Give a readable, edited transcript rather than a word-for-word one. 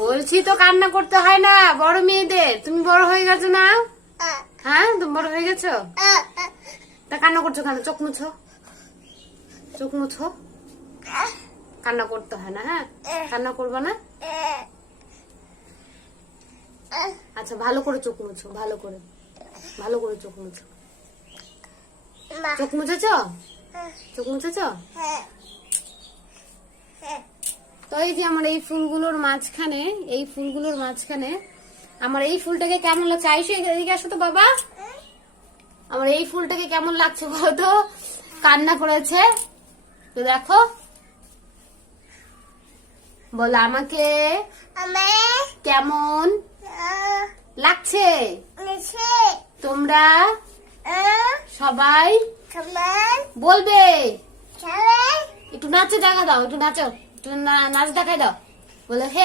বলছি তো কান্না করতে হয় না বড় মেয়েদের। তুমি বড় হয়ে গেছো না? হ্যাঁ, তুমি বড় হয়ে গেছো। তা কান্না করছো কেন? চোখ মুছো, চোখ মুছো। কান্না করতে হয় না। হ্যাঁ, কান্না করবে না। আচ্ছা, ভালো করে চোখ মুছো, ভালো করে, ভালো করে চোখ মুছো। চোখ মুছেছ? চোখ মুছেছ? তো এই যে আমার এই ফুলগুলোর মাঝখানে, এই ফুলগুলোর মাঝখানে আমার এই ফুলটাকে কেমন লাগছে? আইসো এদিকে আসো তো বাবা। আমার এই ফুলটাকে কেমন লাগছে বলতো? কান্না করেছে তো দেখো। বলো আমাকে কেমন লাগছে? তোমরা সবাই বলবে। একটু নাচে দেখা দাও, একটু নাচো, একটু নাচ দেখাই দাও। বলে হে